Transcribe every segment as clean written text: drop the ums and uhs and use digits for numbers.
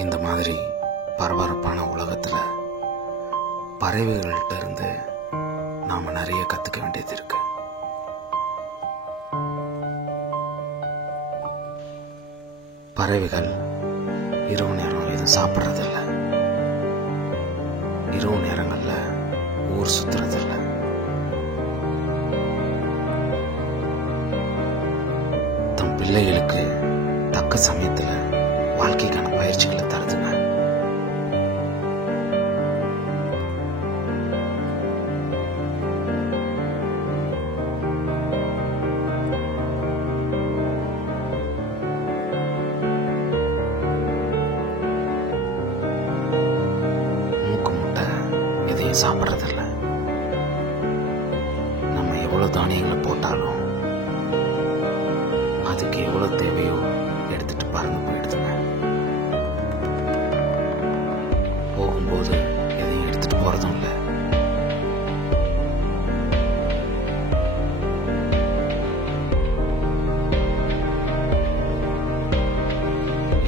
இந்த மாதிரி பரபரப்பான உலகத்தில் பறவைகள்கிட்ட இருந்து நாம் நிறைய கற்றுக்க வேண்டியது இருக்கு. பறவைகள் இரவு நேரம் எதுவும் சாப்பிட்றதில்ல, இரவு நேரங்களில் ஊர் சுற்றுறதில்ல. தம் பிள்ளைகளுக்கு தக்க சமயத்தில் வாழ்க்கைக்கான பயிற்சிகளை தருதுங்க. மூக்கு முட்டை எதையும் சாப்பிட்றதில்ல. நம்ம எவ்வளோ தானியங்களை போட்டாலும் அதுக்கு எவ்வளோ தேவையோ எடுத்துட்டு பறந்து போயிடுதுங்க. போகும்போது எதையும் எடுத்துட்டு போறதும் இல்லை.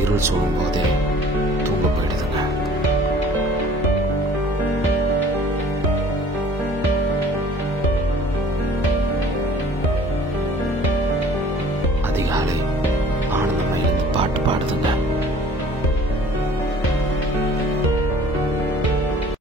இருள் சூழும் போதே தூங்க போயிடுதுங்க. அதிகாலை ஆனந்தமா எழுந்து பாட்டு பாடுதுங்க.